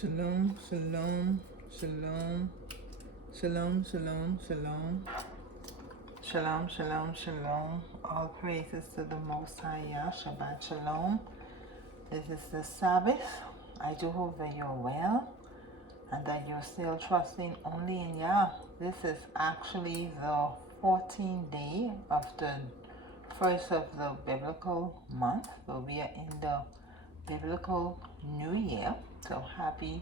Shalom, shalom, shalom, shalom, shalom, shalom, shalom, shalom, shalom. All praises to the Most High Yah. Shabbat shalom. This is the Sabbath. I do hope that you're well and that you're still trusting only in Yah. This is actually the 14th day of the first of the biblical month. So we are in the biblical New Year. So happy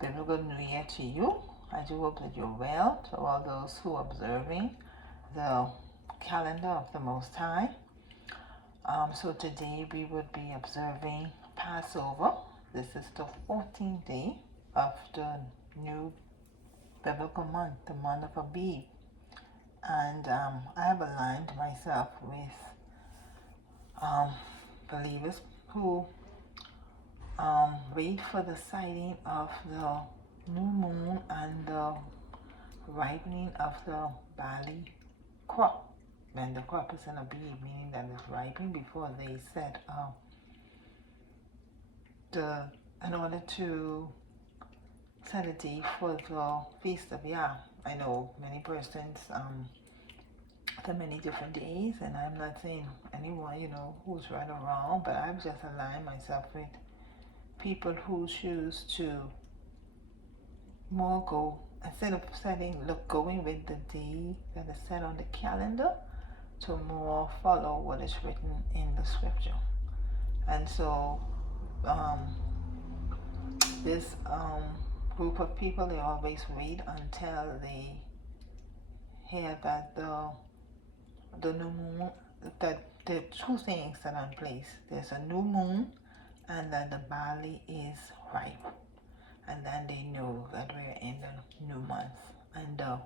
Biblical New Year to you. I do hope that you're well. To all those who are observing the calendar of the Most High. So today we would be observing Passover. This is the 14th day of the new biblical month, the month of Abib. And I have aligned myself with believers who wait for the sighting of the new moon and the ripening of the barley crop. When the crop is in a bead, meaning that it's ripening before they set in order to set a date for the feast of Yah. I know many persons there are many different days, and I'm not saying anyone who's right or wrong, but I've just aligned myself with people who choose to more go instead of going with the day that is set on the calendar, to more follow what is written in the scripture. And so this group of people, they always wait until they hear that the new moon, that there are two things that are in place. There's a new moon and that the barley is ripe. And then they know that we're in the new month and the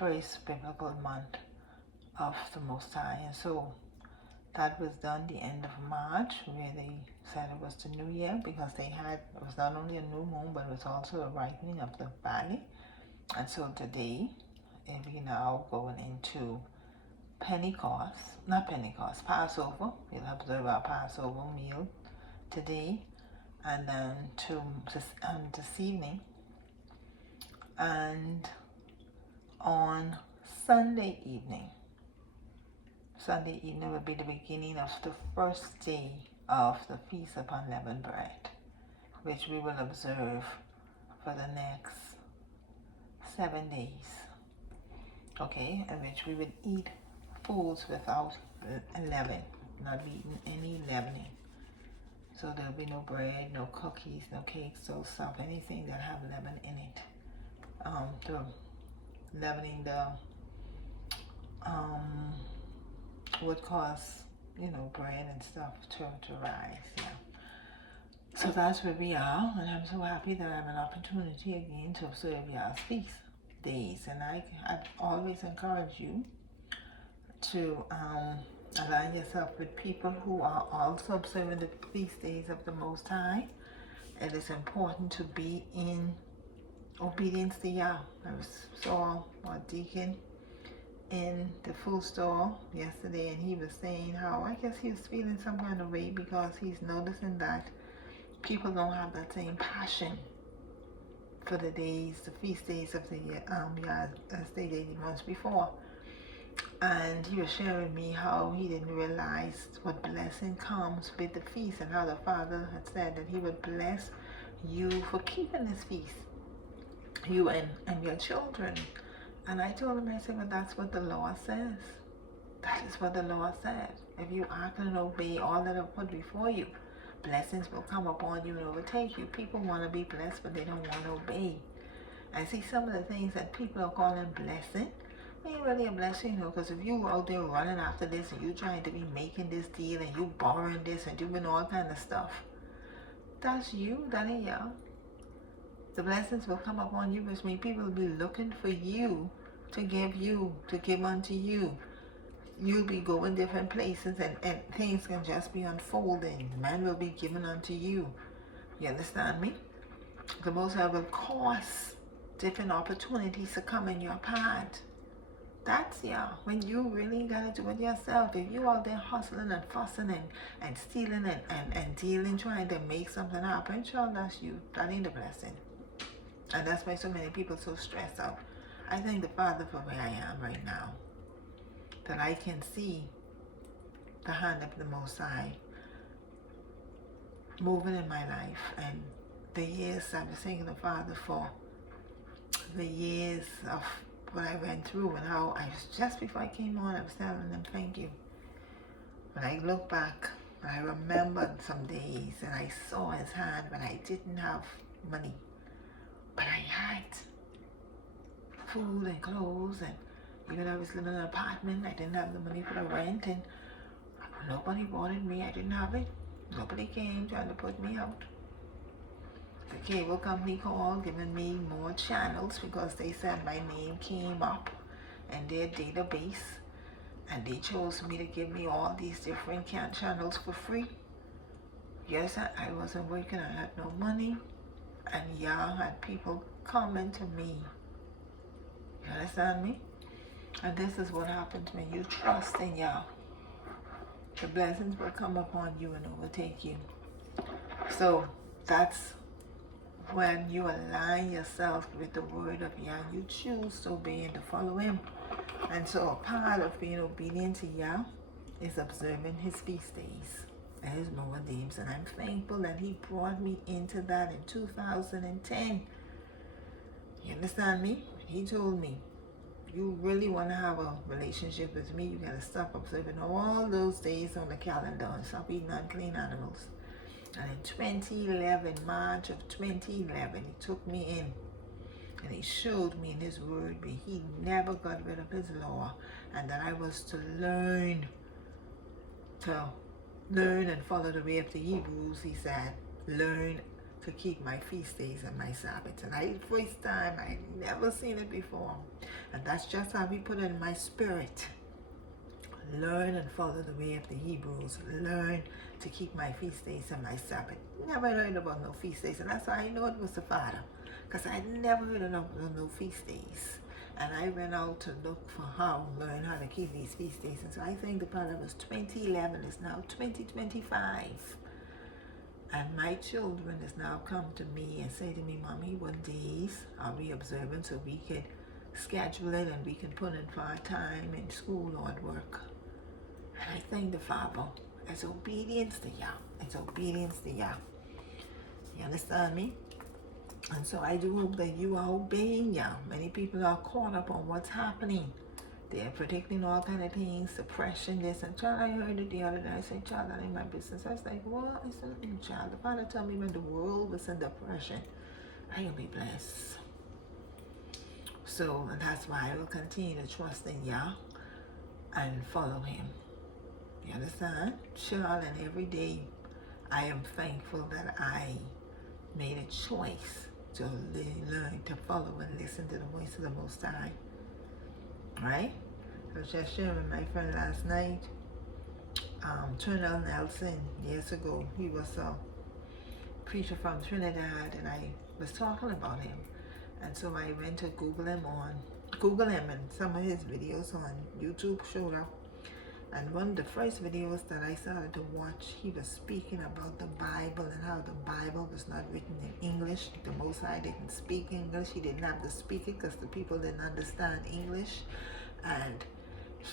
first biblical month of the Most High. And so that was done the end of March, where they said it was the new year, because it was not only a new moon, but it was also a ripening of the barley. And so today, we now going into Passover. We'll observe our Passover meal today, and then this evening, and on Sunday evening will be the beginning of the first day of the Feast of Unleavened Bread, which we will observe for the next 7 days. Okay, in which we would eat foods without leaven, not eating any leavening. So there'll be no bread, no cookies, no cakes, no stuff, anything that have leaven in it. The leavening would cause bread and stuff to rise. Yeah. So that's where we are, and I'm so happy that I have an opportunity again to observe y'all's feast days. And I've always encouraged you to align yourself with people who are also observing the feast days of the Most High. It is important to be in obedience to Yah. I saw a deacon in the food store yesterday, and he was saying how I guess he was feeling some kind of way because he's noticing that people don't have that same passion for the feast days of the year, as they did the months before. And he was sharing me how he didn't realize what blessing comes with the feast, and how the Father had said that he would bless you for keeping this feast, you and your children. And I told him, I said, well, that's what the law says. That is what the law says. If you act and obey all that I've put before you, blessings will come upon you and overtake you. People want to be blessed, but they don't want to obey. I see some of the things that people are calling blessing ain't really a blessing, because if you out there running after this and you trying to be making this deal and you borrowing this and doing all kind of stuff, that's you, that ain't y'all. The blessings will come upon you, which means people will be looking for you to give unto you. You'll be going different places, and things can just be unfolding. Man will be given unto you. You understand me? The Most High will cause different opportunities to come in your path. That's when you really gotta do it yourself. If you out there hustling and fussing and stealing and dealing, trying to make something happen, sure, that's you. That ain't a blessing. And that's why so many people so stressed out. I thank the Father for where I am right now. That I can see the hand of the Most High moving in my life. And the years I was thanking the Father for the years of what I went through and how I was, just before I came on, I was telling them thank you. When I look back, I remembered some days and I saw his hand when I didn't have money, but I had food and clothes, and even I was living in an apartment, I didn't have the money for the rent, and nobody wanted me, I didn't have it. Nobody came trying to put me out. The cable company called, giving me more channels because they said my name came up in their database, and they chose me to give me all these different channels for free. Yes, I wasn't working, I had no money, and y'all had people coming to me. You understand me? And this is what happens when you trust in Yah. The blessings will come upon you and overtake you. So that's when you align yourself with the word of Yah, you choose to obey and to follow him. And so a part of being obedient to Yah is observing his feast days and his Moedim. And I'm thankful that he brought me into that in 2010. You understand me? He told me, you really want to have a relationship with me, you got to stop observing all those days on the calendar and stop eating unclean animals. And in 2011, March of 2011, he took me in and he showed me in his word that he never got rid of his law, and that I was to learn and follow the way of the Hebrews. He said, learn to keep my feast days and my Sabbaths. And first time, I never seen it before. And that's just how he put it in my spirit. Learn and follow the way of the Hebrews. Learn to keep my feast days and my Sabbath. Never heard about no feast days. And that's why I know it was the Father. Because I had never heard of no feast days. And I went out to look for learn how to keep these feast days. And so I think the Father was 2011, is now 2025. And my children has now come to me and say to me, Mommy, what days are we observing so we could schedule it and we can put in for our time in school or at work. And I thank the Father. It's obedience to Yah. It's obedience to Yah. You understand me? And so I do hope that you are obeying Yah. Many people are caught up on what's happening. They're predicting all kind of things, suppression, this and child. I heard it the other day. I said, child, that ain't my business. I was like, what? I said, child, the Father told me when the world was in depression, I will be blessed. So that's why I will continue to trust in Yah and follow him. You understand? Child, and every day I am thankful that I made a choice to learn to follow and listen to the voice of the Most High. Right? I was just sharing with my friend last night, Turnell Nelson, years ago. He was a preacher from Trinidad, and I was talking about him. And so I went to Google him, and some of his videos on YouTube showed up. And one of the first videos that I started to watch, he was speaking about the Bible and how the Bible was not written in English. The Most High didn't speak English. He didn't have to speak it because the people didn't understand English. And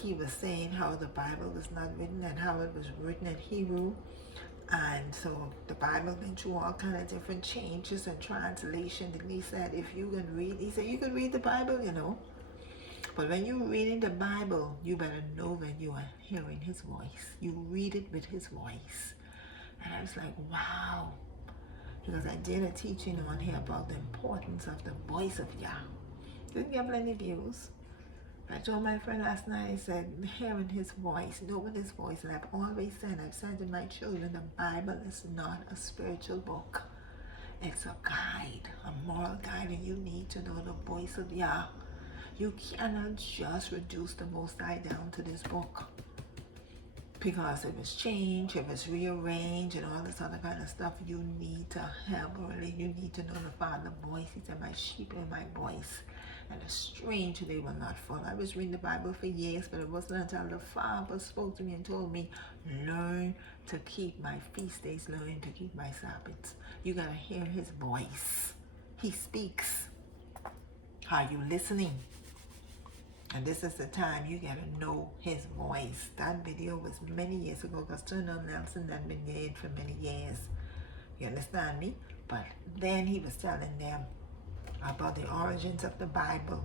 he was saying how the Bible was not written and how it was written in Hebrew. And so the Bible went through all kind of different changes and translations. And he said, if you can read, he said, you can read the Bible, you know. But when you're reading the Bible, you better know when you are hearing his voice. You read it with his voice. And I was like, wow. Because I did a teaching on here about the importance of the voice of Yah. Didn't get plenty views. I told my friend last night, I said, hearing his voice, knowing his voice. And I've always said, I've said to my children, the Bible is not a spiritual book. It's a guide, a moral guide, and you need to know the voice of Yah. You cannot just reduce the Most High down to this book, because if it's changed, if it's rearranged and all this other kind of stuff, you need to have, really, you need to know the Father's voice. He said, my sheep hear my voice, and a stranger they will not follow. I was reading the Bible for years, but it wasn't until the Father spoke to me and told me, learn to keep my feast days, learn to keep my Sabbaths. You got to hear his voice. He speaks. Are you listening? And this is the time you got to know his voice. That video was many years ago because Turner Nelson had been dead for many years. You understand me? But then he was telling them about the origins of the Bible.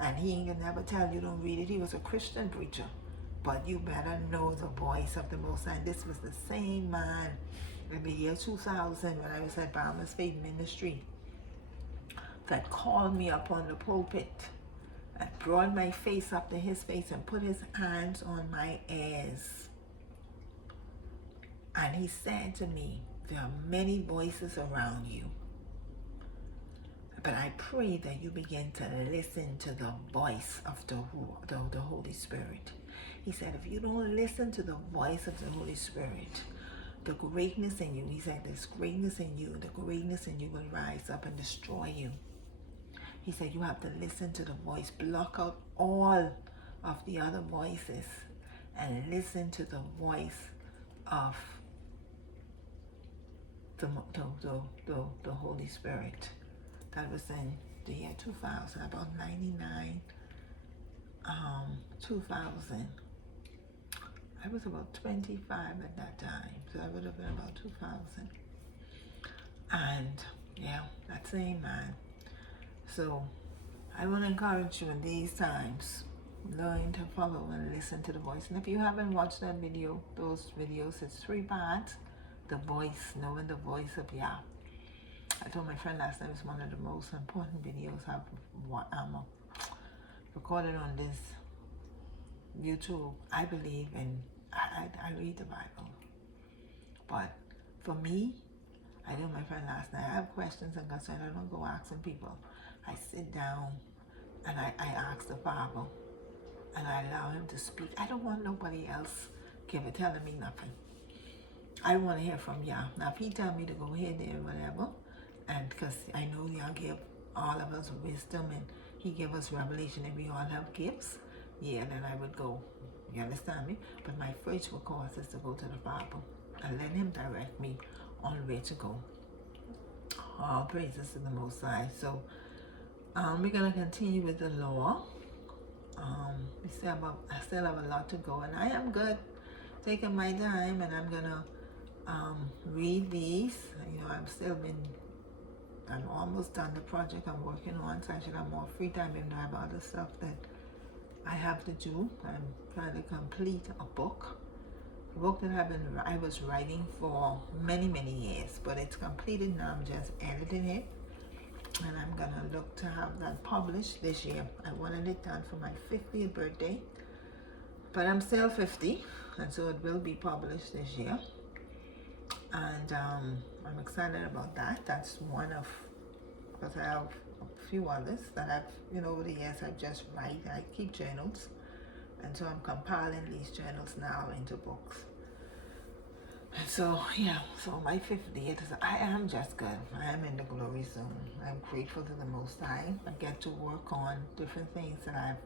And he ain't gonna never tell you don't read it. He was a Christian preacher. But you better know the voice of the Most High. This was the same man in the year 2000 when I was at Barmer's Faith Ministry that called me up on the pulpit and brought my face up to his face and put his hands on my ears. And he said to me, there are many voices around you, but I pray that you begin to listen to the voice of the Holy Spirit. He said, if you don't listen to the voice of the Holy Spirit, the greatness in you, he said, there's greatness in you, the greatness in you will rise up and destroy you. He said, you have to listen to the voice, block out all of the other voices and listen to the voice of the Holy Spirit. That was in the year 2000, about 99, 2000. I was about 25 at that time, so I would have been about 2000. And yeah, that same man. So I want to encourage you in these times, learn to follow and listen to the voice. And if you haven't watched that video, those videos, it's 3 parts. The voice, knowing the voice of Yah. I told my friend last night it was one of the most important videos I've recorded on this YouTube. I believe in, I read the Bible. But for me, I told my friend last night, I have questions and concerns. I don't go asking people. I sit down and I ask the Father and I allow him to speak. I don't want nobody else telling me nothing. I want to hear from Yah. Now, if he tell me to go here, there, whatever, and because I know Yah give all of us wisdom and he give us revelation and we all have gifts, yeah, then I would go. You understand me? But my first recourse is to go to the Father and let him direct me on where to go. All praises to the Most High. So, we're going to continue with the law. I still have a lot to go, and I am good taking my time, and I'm going to read these. You know, I'm almost done the project I'm working on, so I should have more free time even though I have other stuff that I have to do. I'm trying to complete a book that I was writing for many years, but it's completed now. I'm just editing it, and I'm gonna look to have that published this year. I wanted it done for my 50th birthday, but I'm still 50, and so it will be published this year. And I'm excited about that. That's one of, because I have a few others that I've, over the years I've just write. I keep journals, and so I'm compiling these journals now into books. And so, yeah, so my 50th, I am just good. I am in the glory zone. I'm grateful to the Most High. I get to work on different things that I've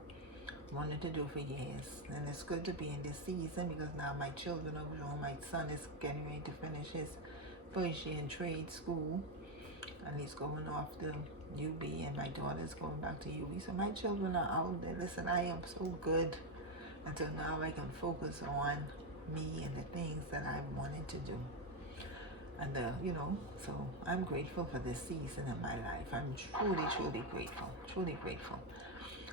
wanted to do for years. And it's good to be in this season because now my children are grown. My son is getting ready to finish his first year in trade school. And he's going off to UB, and my daughter's going back to UB. So my children are out there. Listen, I am so good. Until now I can focus on me and the things that I wanted to do. And so I'm grateful for this season in my life. I'm truly grateful.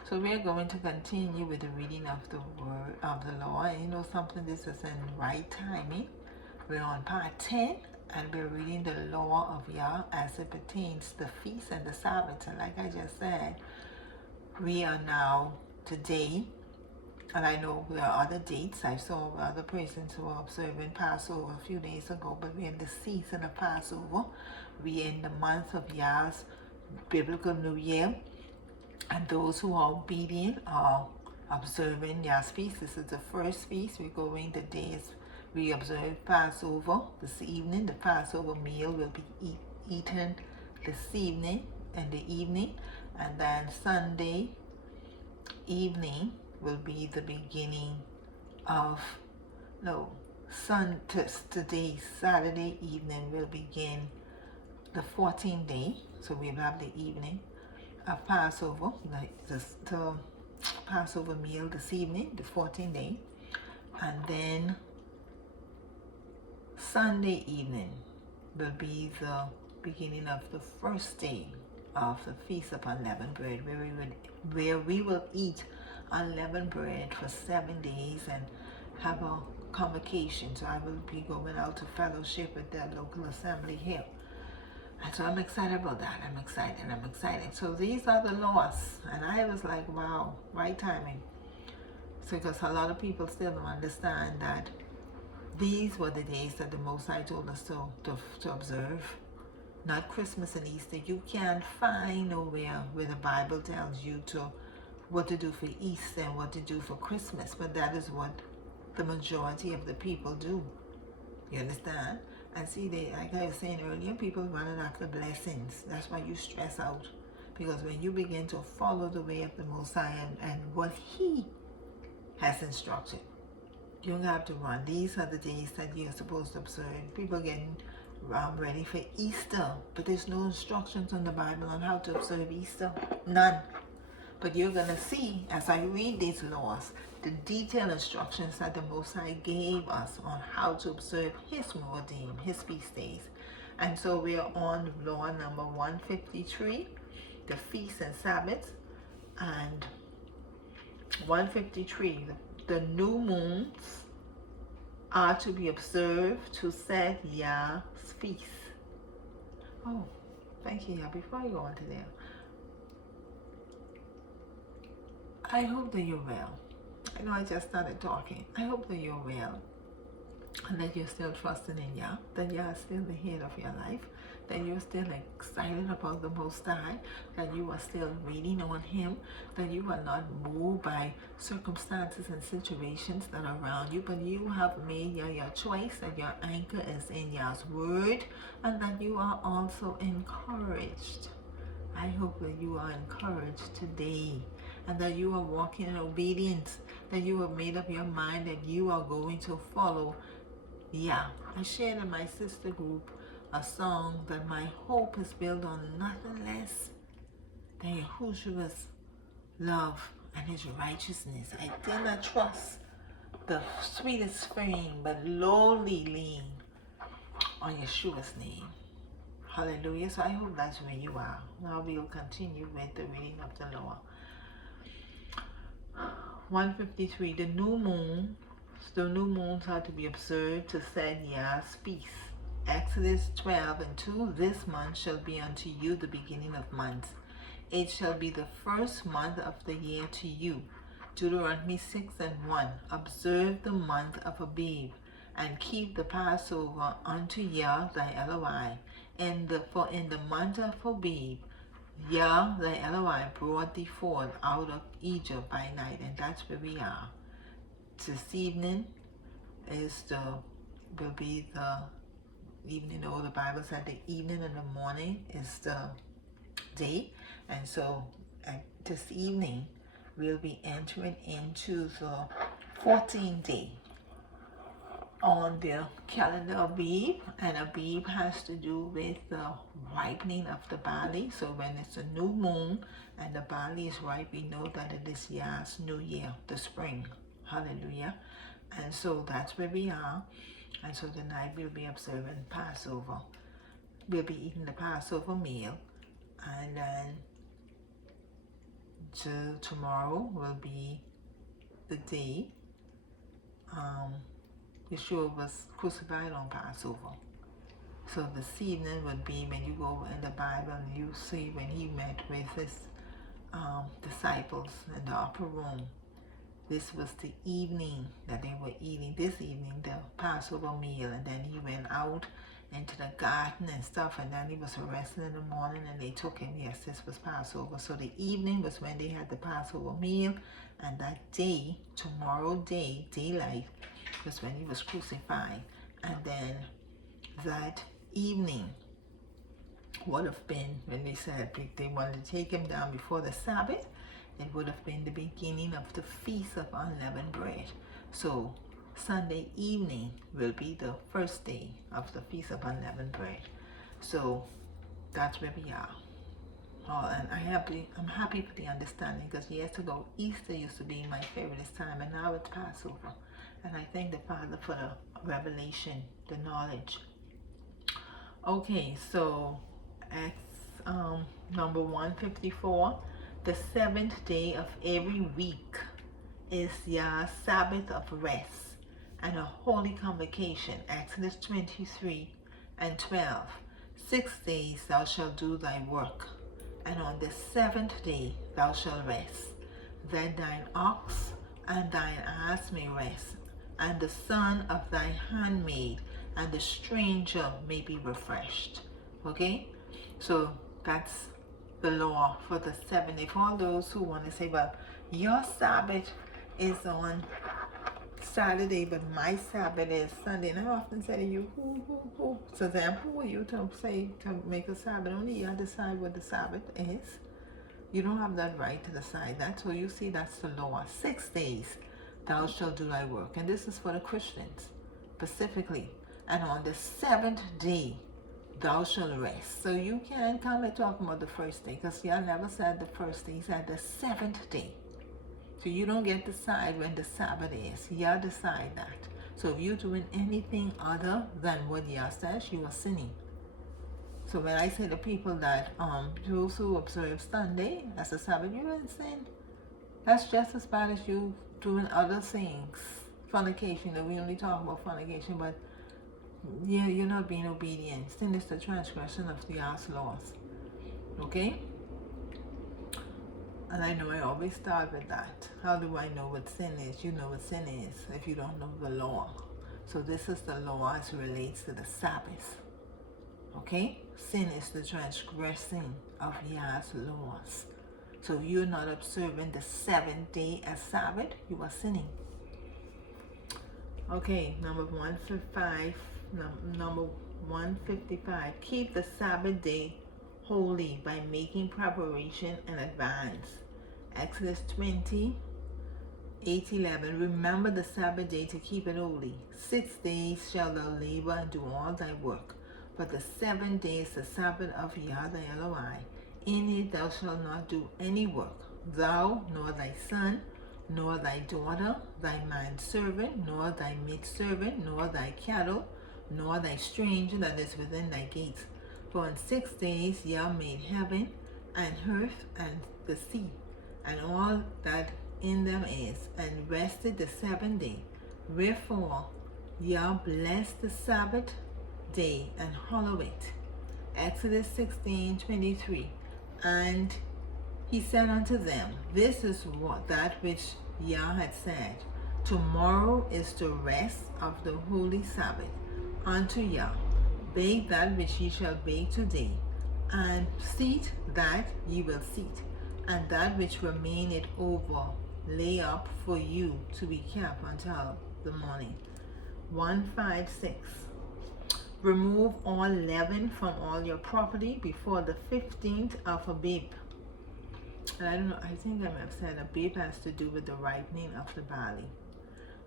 So we're going to continue with the reading of the word of the law. And something, this is in right timing. We're on part 10, and we're reading the law of Yah as it pertains to the feast and the Sabbaths. And like I just said, we are now today. And I know there are other dates. I saw other persons who are observing Passover a few days ago, but we're in the season of Passover. We're in the month of Yah's biblical New Year. And those who are obedient are observing Yah's feast. This is the first feast. We're going the days we observe Passover this evening. The Passover meal will be eaten this evening, in the evening. And then Sunday evening will be the beginning of, no, today, Saturday evening will begin the 14th day. So we'll have the evening of Passover, like the Passover meal this evening, the 14th day. And then Sunday evening will be the beginning of the first day of the Feast of Unleavened Bread, where we will eat unleavened bread for 7 days and have a convocation. So I will be going out to fellowship with the local assembly here. And so I'm excited about that. I'm excited. So these are the laws. And I was like, wow, right timing. So because a lot of people still don't understand that these were the days that the Most High told us to observe. Not Christmas and Easter. You can't find nowhere where the Bible tells you what to do for Easter and what to do for Christmas. But that is what the majority of the people do. You understand? And see, like I was saying earlier, people running after blessings. That's why you stress out. Because when you begin to follow the way of the Most High and what He has instructed, you don't have to run. These are the days that you're supposed to observe. People getting ready for Easter, but there's no instructions in the Bible on how to observe Easter. None. But you're going to see, as I read these laws, the detailed instructions that the Most High gave us on how to observe His Moedim, His feast days. And so we are on law number 153, the feasts and Sabbaths. And 153, the new moons are to be observed to set YAH'S feast. Oh, thank you, Yah. Before I go on to there, I hope that you're well. I know I just started talking. I hope that you're well and that you're still trusting in Yah, that Yah is still the head of your life, that you're still excited about the Most High, that you are still reading on Him, that you are not moved by circumstances and situations that are around you, but you have made your choice, that your anchor is in Yah's word, and that you are also encouraged. I hope that you are encouraged today, and that you are walking in obedience, that you have made up your mind that you are going to follow Yah. I shared in my sister group a song that my hope is built on nothing less than Yahushua's love and His righteousness. I did not trust the sweetest fame, but lowly lean on Yeshua's name. Hallelujah. So I hope that's where you are. Now we will continue with the reading of the law. 153. The new moons are to be observed to set YAH'S feast. Exodus 12:2. This month shall be unto you the beginning of months. It shall be the first month of the year to you. Deuteronomy 6:1. Observe the month of Abib, and keep the Passover unto Yah thy Eloi. For in the month of Abib, Yah thy Eloi brought thee forth out of Egypt by night. And that's where we are. This evening will be the evening, or the Bible said the evening and the morning is the day. And so this evening we'll be entering into the 14th day on the calendar of Abib, and Abib has to do with the ripening of the barley. So when it's a new moon and the barley is ripe, we know that it is Yah's new year, the spring. Hallelujah. And so that's where we are. And so tonight we'll be observing Passover. We'll be eating the Passover meal, and then tomorrow will be the day Yeshua was crucified on Passover. So this evening would be when you go in the Bible and you see when He met with His disciples in the upper room. This was the evening that they were eating, this evening, the Passover meal. And then He went out into the garden and stuff, and then He was arrested in the morning and they took Him. Yes, this was Passover. So the evening was when they had the Passover meal, and that day, tomorrow day, daylight, was when He was crucified. And then that evening would have been, when they said they wanted to take him down before the Sabbath, it would have been the beginning of the Feast of Unleavened Bread. So Sunday evening will be the first day of the Feast of Unleavened Bread. So that's where we are. Oh, and I'm happy for the understanding, because years ago Easter used to be my favorite time, and now it's Passover. And I thank the Father for the revelation, the knowledge. Okay, so Acts number 154, the seventh day of every week is Yah's Sabbath of rest and a holy convocation. Exodus 23 and 12. 6 days thou shalt do thy work, and on the seventh day thou shalt rest, that thine ox and thine ass may rest, and the son of thy handmaid and the stranger may be refreshed. Okay? So that's the law for the 7 day. For all those who want to say, well, your Sabbath is on Saturday, but my Sabbath is Sunday. And I often say to you, who? So then who are you to say to make a Sabbath? Only you decide what the Sabbath is. You don't have that right to decide that. So you see, that's the law. 6 days thou shalt do thy work. And this is for the Christians specifically. And on the seventh day thou shalt rest. So you can't come and talk about the first day, because Yah never said the first day. He said the seventh day. So you don't get to decide when the Sabbath is. Yah decide that. So if you're doing anything other than what Yah says, you are sinning. So when I say to people that those who observe Sunday as a Sabbath, you're in sin. That's just as bad as you doing other things. Fornication. We only talk about fornication, but yeah, you're not being obedient. Sin is the transgression of Yah's laws. Okay? And I know I always start with that. How do I know what sin is? You know what sin is if you don't know the law. So this is the law as it relates to the Sabbath. Okay? Sin is the transgressing of Yah's laws. So if you're not observing the 7th day as Sabbath, you are sinning. Okay, number 155. Keep the Sabbath day holy by making preparation in advance. Exodus 20:8-11. Remember the Sabbath day to keep it holy. 6 days shalt thou labor and do all thy work, but the 7th day is the Sabbath of Yah thy Elohai. In it thou shalt not do any work, thou, nor thy son, nor thy daughter, thy manservant, nor thy maidservant, nor thy cattle, nor thy stranger that is within thy gates. For in 6 days Yah made heaven and earth and the sea, and all that in them is, and rested the 7th day. Wherefore Yah blessed the Sabbath day and hallowed it. Exodus 16:23. And he said unto them, this is that which Yah had said, tomorrow is the rest of the holy Sabbath unto Yah. Bake that which ye shall bake today, and seat that ye will seat, and that which remaineth over lay up for you to be kept until the morning. 156. Remove all leaven from all your property before the 15th of Abib. And I don't know, I think I may have said Abib has to do with the ripening of the barley.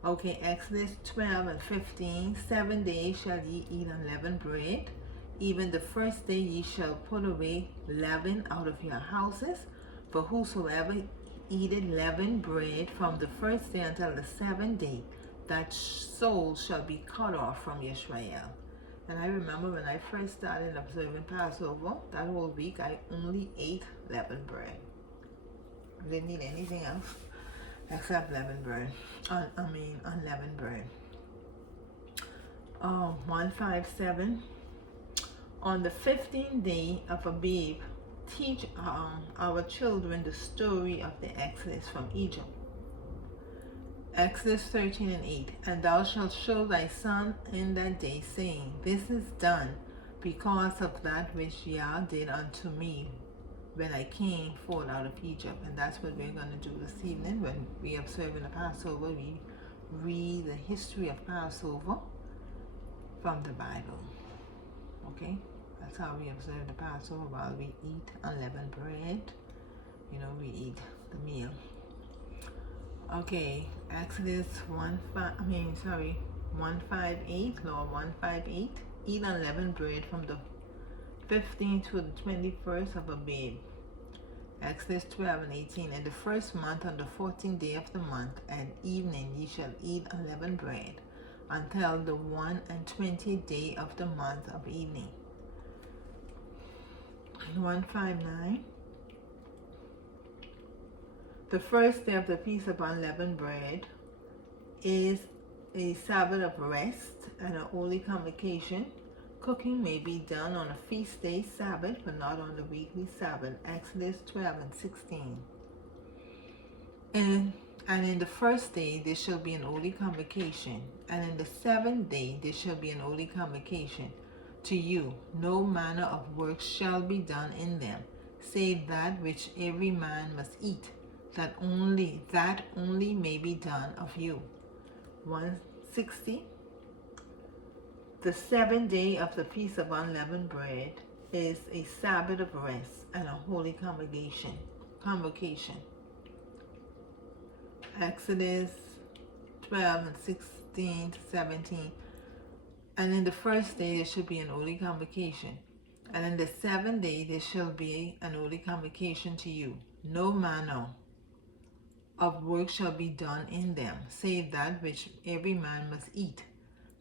Okay, Exodus 12:15. 7 days shall ye eat unleavened bread. Even the first day ye shall put away leaven out of your houses. For whosoever eateth leavened bread from the first day until the 7th day, that soul shall be cut off from Israel. And I remember when I first started observing Passover, that whole week I only ate leavened bread. I didn't eat anything else except leavened bread. Unleavened bread. 157. On the 15th day of Abib, teach our children the story of the Exodus from Egypt. Exodus 13:8. And thou shalt show thy son in that day, saying, this is done because of that which Yah did unto me when I came forth out of Egypt. And that's what we're going to do this evening. When we observe in the Passover, we read the history of Passover from the Bible. Okay? That's how we observe the Passover, while we eat unleavened bread. We eat the meal. Okay, Exodus 158, Law 158. Eat unleavened bread from the 15th to the 21st of Abib. Exodus 12:18. In the first month, on the 14th day of the month, at evening ye shall eat unleavened bread until the 21st day of the month of evening. 159. The first day of the Feast of Unleavened Bread is a Sabbath of rest and a holy convocation. Cooking may be done on a feast day Sabbath, but not on the weekly Sabbath. Exodus 12:16. And in the first day there shall be an holy convocation, and in the seventh day there shall be an holy convocation. To you no manner of work shall be done in them, save that which every man must eat, that only may be done of you. 160. The seventh day of the Feast of Unleavened Bread is a Sabbath of rest and a holy convocation. Exodus 12:16-17. And in the first day there shall be an holy convocation, and in the seventh day there shall be an holy convocation to you. No manner of work shall be done in them, save that which every man must eat,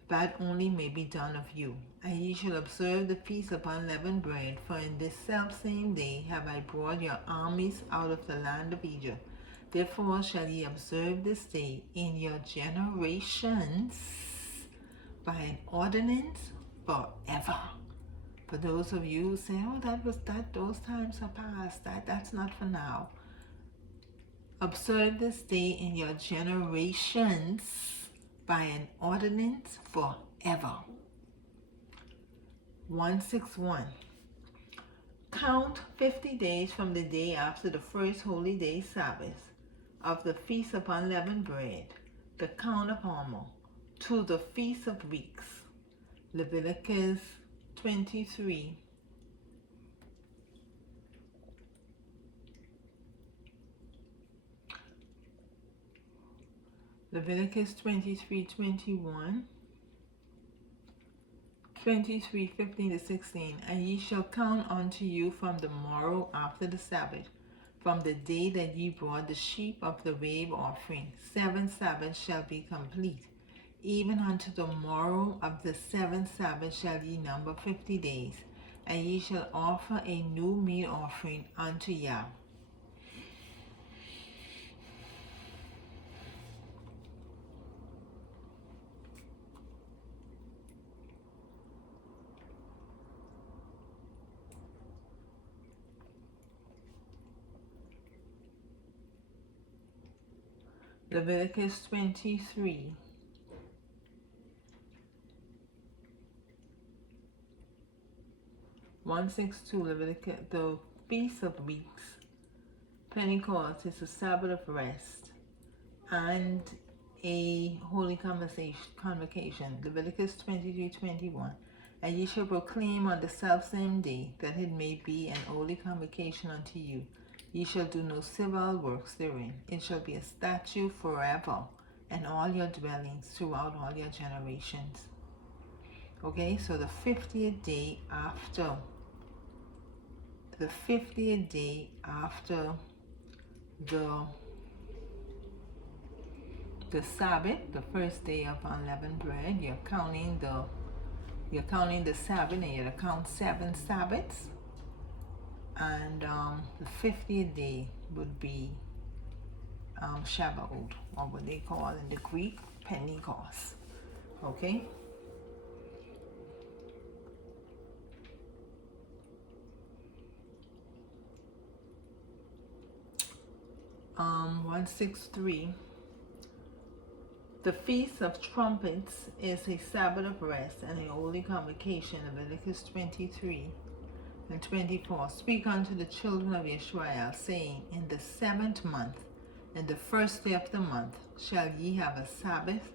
that only may be done of you. And ye shall observe the feast of unleavened bread, for in this selfsame day have I brought your armies out of the land of Egypt. Therefore shall ye observe this day in your generations by an ordinance forever. For those of you who say, oh, those times are past, that's not for now. Observe this day in your generations by an ordinance forever. 161. Count 50 days from the day after the first holy day Sabbath of the Feast of Unleavened Bread, the count of Homer, to the Feast of Weeks. Leviticus 23. Leviticus 23:21, 23:15-16. And ye shall count unto you from the morrow after the Sabbath, from the day that ye brought the sheep of the wave offering. 7 Sabbaths shall be complete. Even unto the morrow of the 7th Sabbath shall ye number 50 days, and ye shall offer a new meat offering unto Yah. Leviticus 23. Leviticus, the Feast of Weeks. Pentecost is a Sabbath of rest and a holy convocation. Leviticus 23:21. And ye shall proclaim on the selfsame day that it may be an holy convocation unto you. Ye shall do no civil works therein. It shall be a statute forever in all your dwellings throughout all your generations. Okay, so the 50th day after the Sabbath, the first day of unleavened bread, you're counting the Sabbath, and you're to count 7 Sabbaths, and the 50th day would be Shabbat, or what they call in the Greek Pentecost. Okay. Um, 163. The Feast of Trumpets is a Sabbath of rest and a holy convocation. Leviticus 23:24. Speak unto the children of Israel, saying, in the 7th month, in the first day of the month, shall ye have a Sabbath,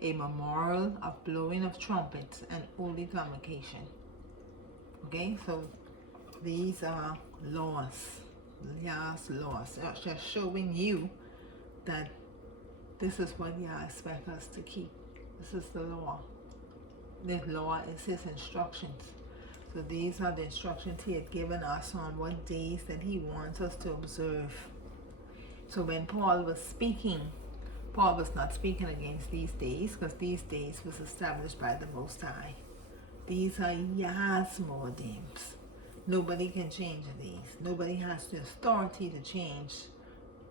a memorial of blowing of trumpets, and holy convocation. Okay, so these are laws, Yah's laws. Just showing you that this is what Yah expects us to keep. This is the law. The law is his instructions. So these are the instructions he had given us on what days that he wants us to observe. So when Paul was speaking, Paul was not speaking against these days, because these days was established by the Most High. These are Yah's moedims. Nobody can change these. Nobody has the authority to change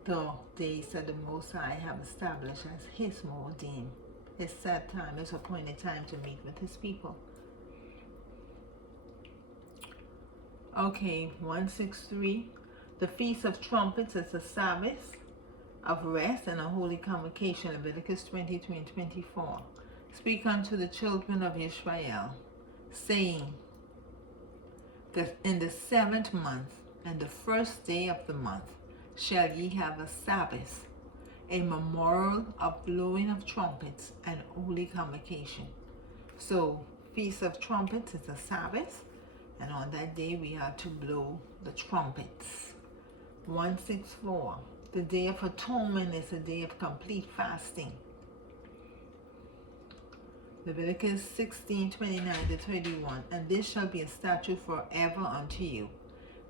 the days that the Most High have established as his moedim. His set time, his appointed time to meet with his people. Okay, 163. The Feast of Trumpets is a Sabbath of rest and a holy convocation. Leviticus 23 and 24. Speak unto the children of Israel, saying that in the 7th month and the 1st day of the month shall ye have a Sabbath, a memorial of blowing of trumpets and holy convocation. So, Feast of Trumpets is a Sabbath, and on that day we are to blow the trumpets. 164. The Day of Atonement is a day of complete fasting. Leviticus 16:29-31. And this shall be a statute forever unto you,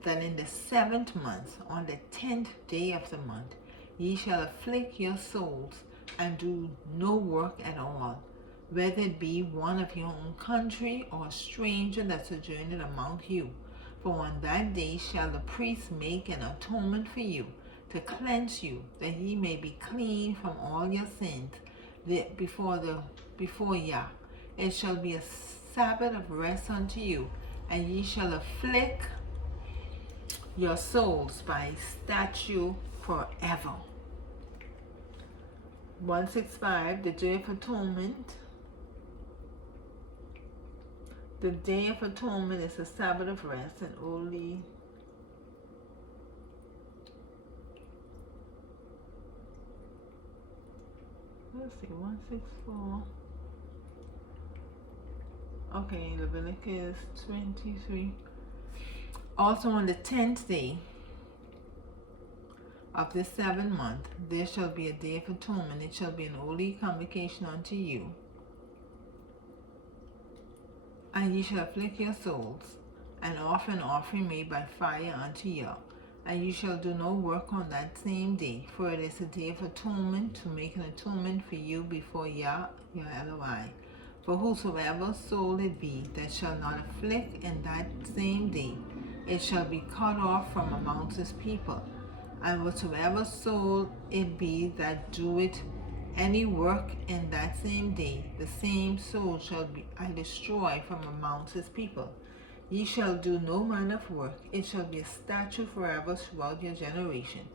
that in the 7th month, on the 10th day of the month, ye shall afflict your souls, and do no work at all, whether it be one of your own country, or a stranger that sojourneth among you. For on that day shall the priest make an atonement for you, to cleanse you, that ye may be clean from all your sins before Yah. It shall be a Sabbath of rest unto you, and ye shall afflict your souls by statute forever. 165. The Day of Atonement. The Day of Atonement is a Sabbath of rest and holy. Let's see, 164. Okay, Leviticus 23. Also on the 10th day of the 7th month, there shall be a day of atonement. It shall be an holy convocation unto you. And ye shall afflict your souls, and offer an offering made by fire unto Yah. And you shall do no work on that same day, for it is a day of atonement, to make an atonement for you before Yah, your Eloi. For whosoever soul it be that shall not afflict in that same day, it shall be cut off from amongst his people. And whatsoever soul it be that doeth any work in that same day, the same soul shall be I destroy from amongst his people. Ye shall do no manner of work. It shall be a statute forever throughout your generation,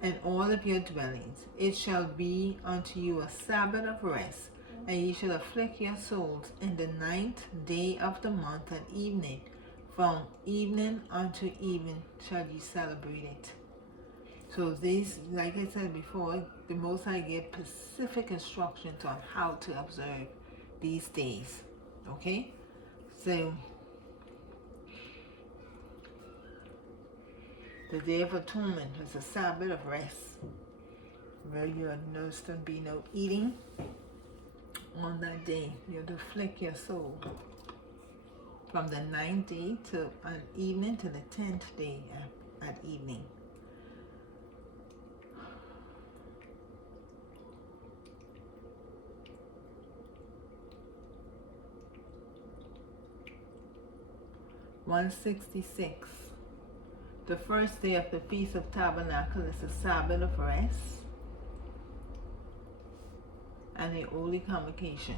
and all of your dwellings. It shall be unto you a Sabbath of rest, and ye shall afflict your souls in the 9th day of the month at evening. From evening unto evening shall ye celebrate it. So these, like I said before, the Most High gave specific instructions on how to observe these days. Okay? So, the Day of Atonement is a Sabbath of rest, where you are supposed to be no eating on that day. You're to afflict your soul from the 9th day to an evening to the 10th day at evening. $166. The first day of the Feast of Tabernacle is a Sabbath of rest and a holy convocation.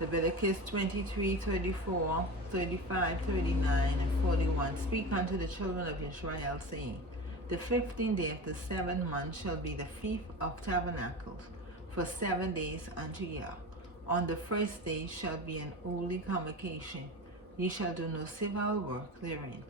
Leviticus 23, 34, 35, 39, and 41. Speak unto the children of Israel, saying, The 15th day of the 7th month shall be the Feast of Tabernacles, for 7 days unto Yah. On the first day shall be an holy convocation. Ye shall do no civil work therein.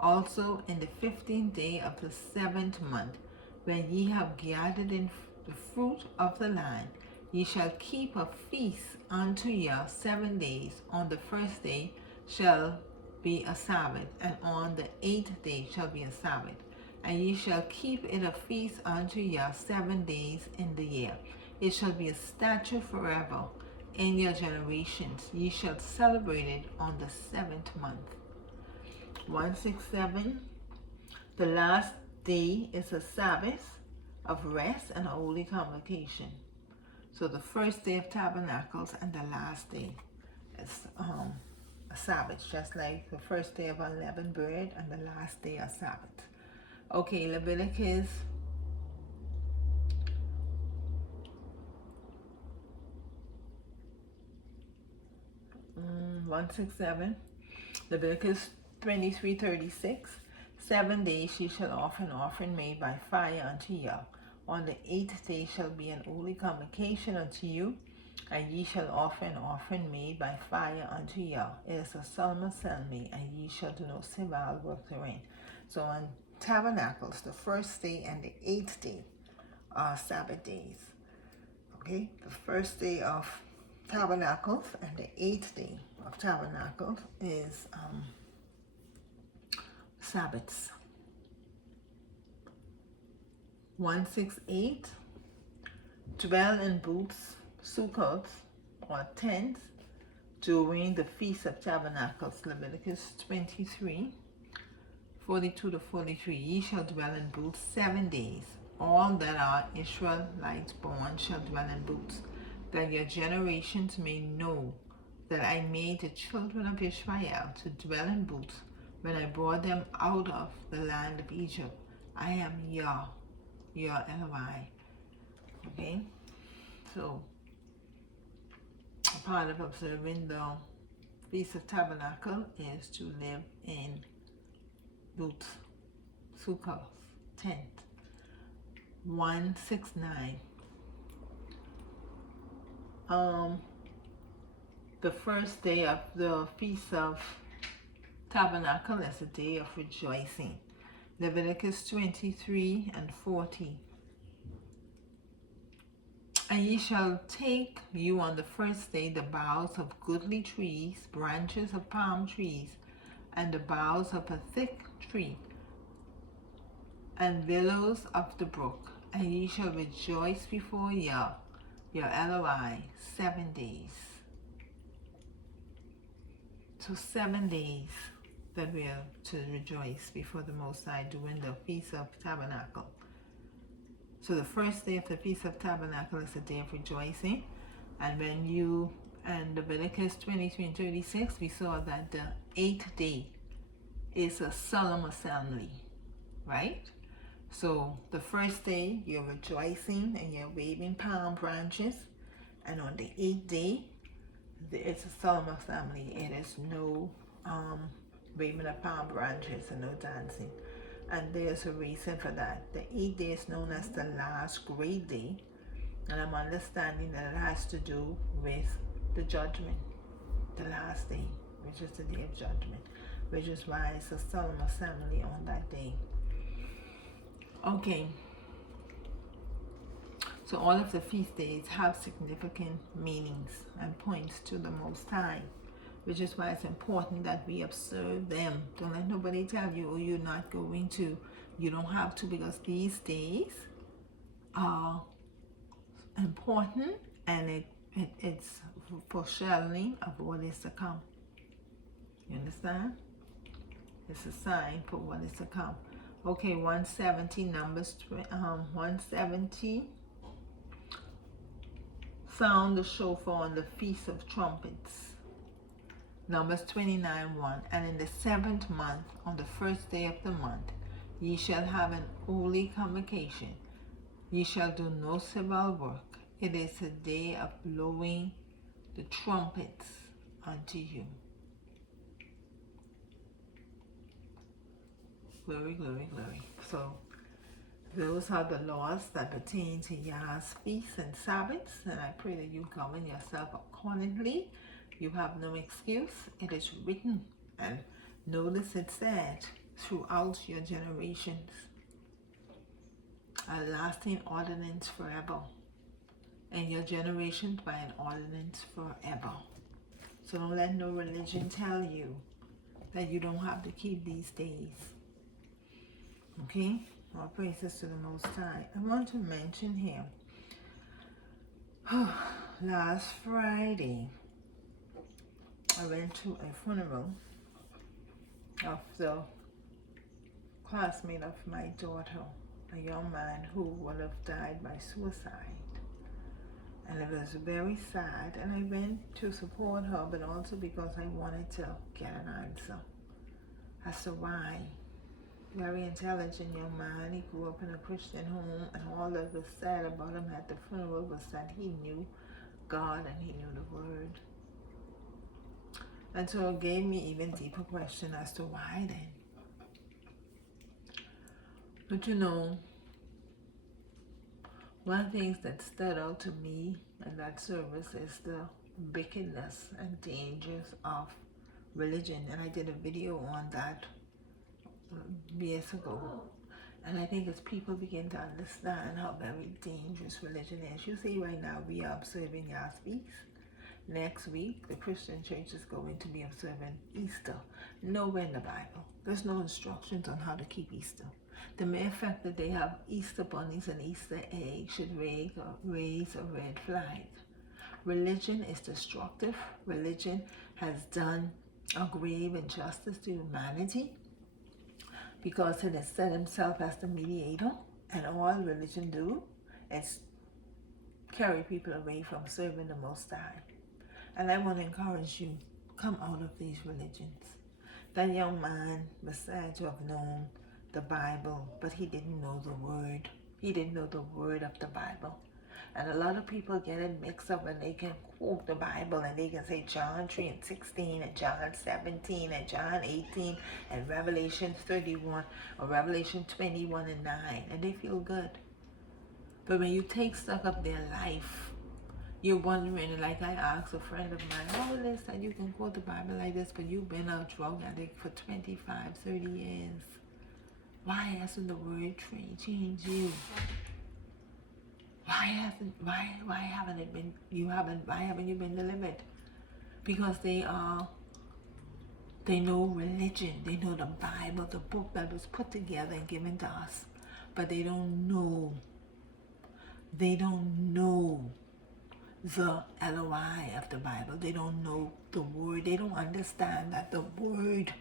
Also in the 15th day of the 7th month, when ye have gathered in the fruit of the land, ye shall keep a feast unto Yah 7 days. On the first day shall be a Sabbath, and on the 8th day shall be a Sabbath. And ye shall keep it a feast unto Yah 7 days in the year. It shall be a statute forever in your generations. Ye shall celebrate it on the 7th month. 167. The last day is a Sabbath of rest and a holy convocation. So the first day of tabernacles and the last day is a Sabbath, just like the first day of unleavened bread and the last day of Sabbath. Okay, Leviticus 167. Leviticus 23:36. 7 days ye shall offer an offering made by fire unto Yah. On the 8th day shall be an holy convocation unto you, and ye shall offer an offering made by fire unto Yah. It is a solemn assembly, and ye shall do no civil work therein. So on tabernacles, the first day and the 8th day are Sabbath days. Okay, the first day of tabernacles and the 8th day of tabernacles is Sabbaths. 168. Dwell in booths, sukkahs, or tents during the Feast of Tabernacles. Leviticus 23:42-43. Ye shall dwell in booths 7 days. All that are Israelites born shall dwell in booths, that your generations may know that I made the children of Israel to dwell in booths when I brought them out of the land of Egypt. I am Yah, your Elohim. Okay, so a part of observing the Feast of Tabernacle is to live in booths, sukkahs, tent. 169. The first day of the Feast of Tabernacle is a day of rejoicing. Leviticus 23:40. And ye shall take you on the first day the boughs of goodly trees, branches of palm trees, and the boughs of a thick tree, and willows of the brook, and ye shall rejoice before Yah, your Elohim, 7 days. So 7 days that we are to rejoice before the Most High during the Feast of Tabernacle. So the first day of the Feast of Tabernacle is a day of rejoicing. And when you, and Leviticus 23:36, we saw that the 8th day is a solemn assembly, right? So the first day you're rejoicing and you're waving palm branches. And on the 8th day, it's a solemn assembly. It is no waving of palm branches and no dancing. And there's a reason for that. The 8th day is known as the last great day, and I'm understanding that it has to do with the judgment, the last day, which is the day of judgment, which is why it's a solemn assembly on that day. Okay, so all of the feast days have significant meanings and points to the Most High, which is why it's important that we observe them. Don't let nobody tell you, oh, you're not going to. You don't have to, because these days are important, and it's foreshadowing of what is to come. You understand? It's a sign for what is to come. Okay, 170, Numbers 170. Sound the shofar on the Feast of Trumpets. Numbers 29:1. And in the 7th month, on the first day of the month, ye shall have an holy convocation. Ye shall do no civil work. It is a day of blowing the trumpets unto you. Glory, glory, glory. So those are the laws that pertain to Yah's feasts and Sabbaths, and I pray that you govern yourself accordingly. You have no excuse. It is written, and notice it said, throughout your generations. A lasting ordinance forever, and your generations by an ordinance forever. So don't let no religion tell you that you don't have to keep these days. Okay? All praises to the Most High. I want to mention here, last Friday, I went to a funeral of the classmate of my daughter, a young man who would have died by suicide. And it was very sad, and I went to support her, but also because I wanted to get an answer as to why. Very intelligent young man, he grew up in a Christian home, and all that was said about him at the funeral was that he knew God and he knew the Word. And so it gave me even deeper question as to why then. But you know, one of the things that stood out to me in that service is the wickedness and dangers of religion. And I did a video on that years ago. And I think as people begin to understand how very dangerous religion is. You see, right now we are observing YAH'S feast. Next week, the Christian church is going to be observing Easter. Nowhere in the Bible. There's no instructions on how to keep Easter. The mere fact that they have Easter bunnies and Easter eggs should raise a red flag. Religion is destructive. Religion has done a grave injustice to humanity because it has set himself as the mediator, and all religion do is carry people away from serving the Most High. And I want to encourage you, come out of these religions. That young man was said to have known the Bible, but he didn't know the Word. He didn't know the Word of the Bible. And a lot of people get it mixed up, and they can quote the Bible and they can say John 3:16 and John 17 and John 18 and Revelation 31 or Revelation 21 and 9, and they feel good. But when you take stock of their life, you're wondering, like I asked a friend of mine, how it is that you can quote the Bible like this, but you've been a drug addict for 25, 30 years. Why hasn't the Word changed you? Why haven't you been delivered? Because they know religion, they know the Bible, the book that was put together and given to us, but they don't know the LOI of the Bible. They don't know the Word. They don't understand that the Word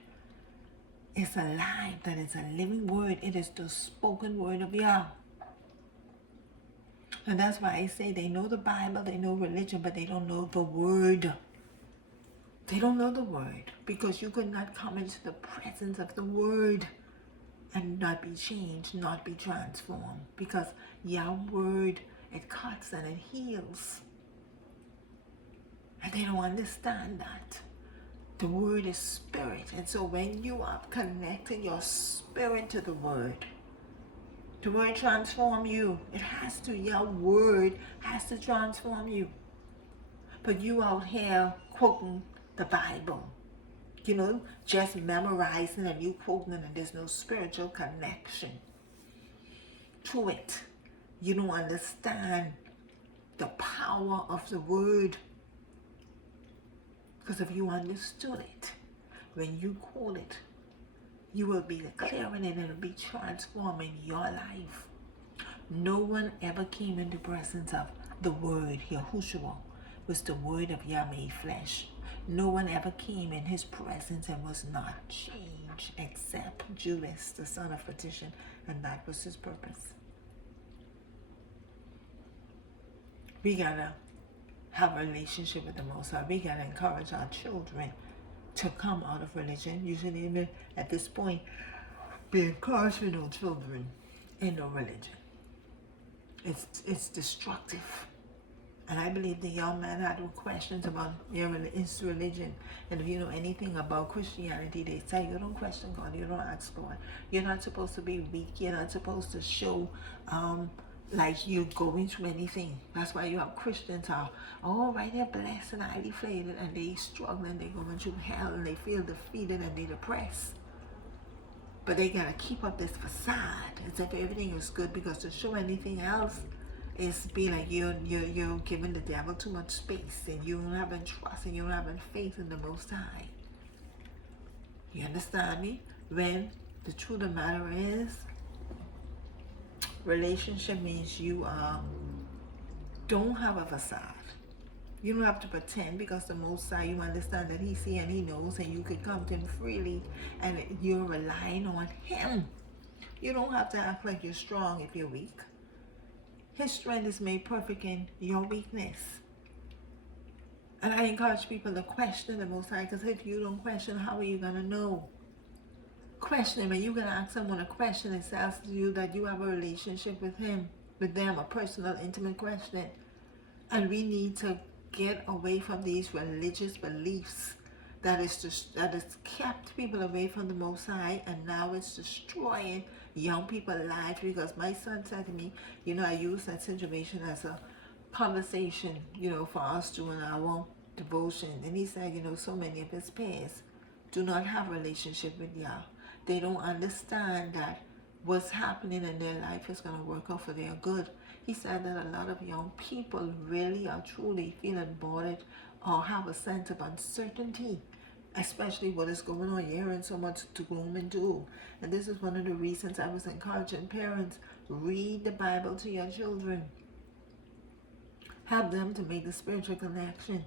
is alive, that it's a living Word. It is the spoken Word of Yah. And that's why I say they know the Bible, they know religion, but they don't know the Word. They don't know the Word, because you could not come into the presence of the Word and not be changed, not be transformed. Because Yah's Word, it cuts and it heals. And they don't understand that. The Word is spirit. And so when you are connecting your spirit to the Word transform you. It has to. Your Word has to transform you. But you out here quoting the Bible, just memorizing and you quoting it, and there's no spiritual connection to it. You don't understand the power of the Word. Because if you understood it, when you quote it, you will be declaring it and it will be transforming your life. No one ever came in the presence of the Word. Yahushua was the Word of Yah made flesh. No one ever came in his presence and was not changed except Judas, the son of perdition, and that was his purpose. We gotta have a relationship with the Most High. We gotta encourage our children to come out of religion. Usually even at this point, be encouraging no children in no religion. It's destructive. And I believe the young man had questions about his religion. And if you know anything about Christianity, they say you don't question God, you don't ask God. You're not supposed to be weak. You're not supposed to show like you're going through anything. That's why you have Christians are right, they're blessed and highly favored, and they struggling, they're going through hell, and they feel defeated and they're depressed. But they gotta keep up this facade as if everything is good, because to show anything else is be like you're giving the devil too much space, and you don't have trust and you don't have faith in the Most High. You understand me? When the truth of the matter is, relationship means you don't have a facade. You don't have to pretend, because the Most High, you understand that He sees and He knows, and you can come to Him freely, and you're relying on Him. You don't have to act like you're strong if you're weak. His strength is made perfect in your weakness. And I encourage people to question the Most High, because if you don't question, how are you going to know? Question Him, and you're going to ask someone a question that says to you that you have a relationship with Him, with them, a personal, intimate question. And we need to get away from these religious beliefs that has kept people away from the Most High, and now it's destroying young people's lives. Because my son said to me, I use that situation as a conversation, for us doing our devotion. And he said, so many of his peers do not have a relationship with Yah. They don't understand that what's happening in their life is going to work out for their good. He said that a lot of young people really are truly feeling bored or have a sense of uncertainty, especially what is going on. You're hearing so much to gloom and doom. And this is one of the reasons I was encouraging parents, read the Bible to your children. Help them to make the spiritual connection.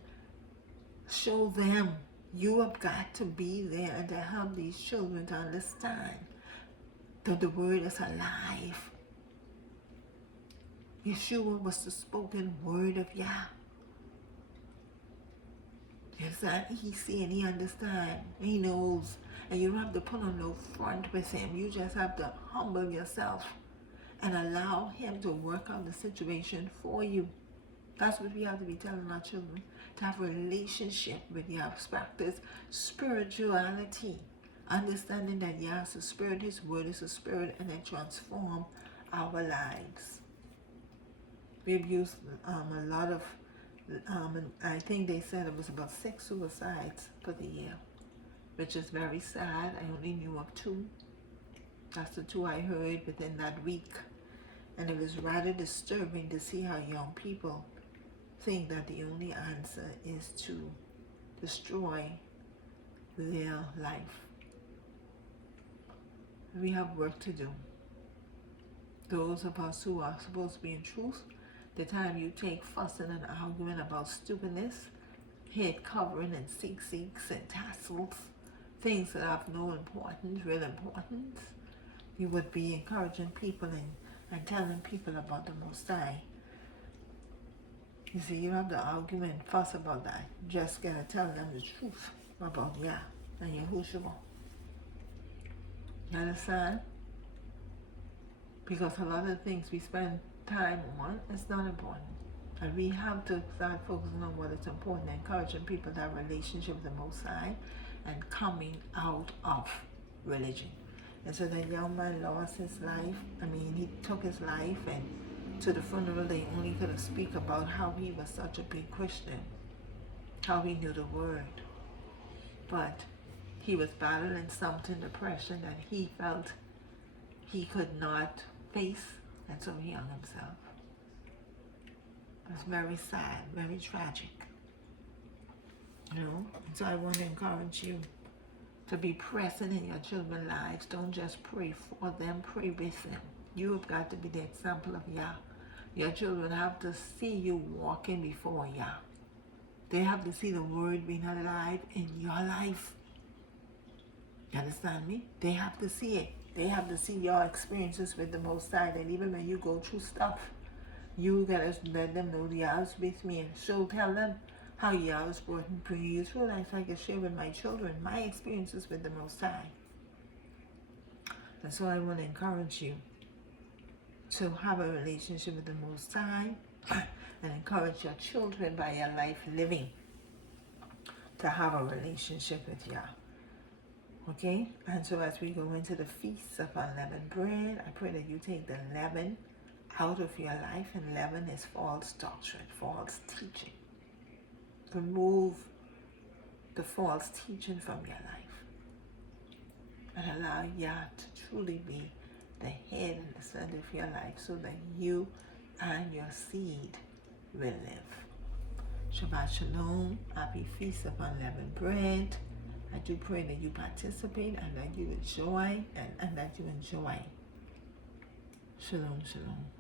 Show them. You have got to be there and to help these children to understand that the word is alive. Yeshua was the spoken word of Yah. It's that He see and He understands. He knows. And you don't have to put on no front with Him. You just have to humble yourself and allow Him to work out the situation for you. That's what we have to be telling our children. To have a relationship with Yah. Practice spirituality. Understanding that Yah is a spirit, His word is a spirit, and it transforms our lives. We've used a lot of, I think they said it was about 6 suicides for the year, which is very sad. I only knew of 2. That's the 2 I heard within that week. And it was rather disturbing to see how young people think that the only answer is to destroy their life. We have work to do. Those of us who are supposed to be in truth, the time you take fussing and arguing about stupidness, head covering and seeks and tassels, things that have no importance, real importance, you would be encouraging people and telling people about the Most High. You see, you don't have to argue and fuss about that. You just gotta tell them the truth about Yah and Yahushua. You understand? Because a lot of the things we spend time on is not important. And we have to start focusing on what is important, encouraging people to have a relationship with the Most High and coming out of religion. And so the young man lost his life. He took his life, and to the funeral they only could speak about how he was such a big Christian, how he knew the word. But he was battling something, depression, that he felt he could not face, and so he hung himself. It was very sad, very tragic. And so I want to encourage you to be present in your children's lives. Don't just pray for them, pray with them. You have got to be the example of Yah. Your children have to see you walking before Yah. They have to see the word being alive in your life. You understand me? They have to see it. They have to see your experiences with the Most High. And even when you go through stuff, you gotta let them know Yah is with me. And so tell them how Yah is brought you through. That's like I share with my children, my experiences with the Most High. And so I want to encourage you to have a relationship with the Most High and encourage your children by your life living to have a relationship with Yah. Okay? And so as we go into the Feast of Unleavened Bread, I pray that you take the leaven out of your life. And leaven is false doctrine, false teaching. Remove the false teaching from your life and allow Yah to truly be the head and the center of your life, so that you and your seed will live. Shabbat Shalom. Happy Feast of Unleavened Bread. I do pray that you participate and that you enjoy and that you enjoy. Shalom, shalom.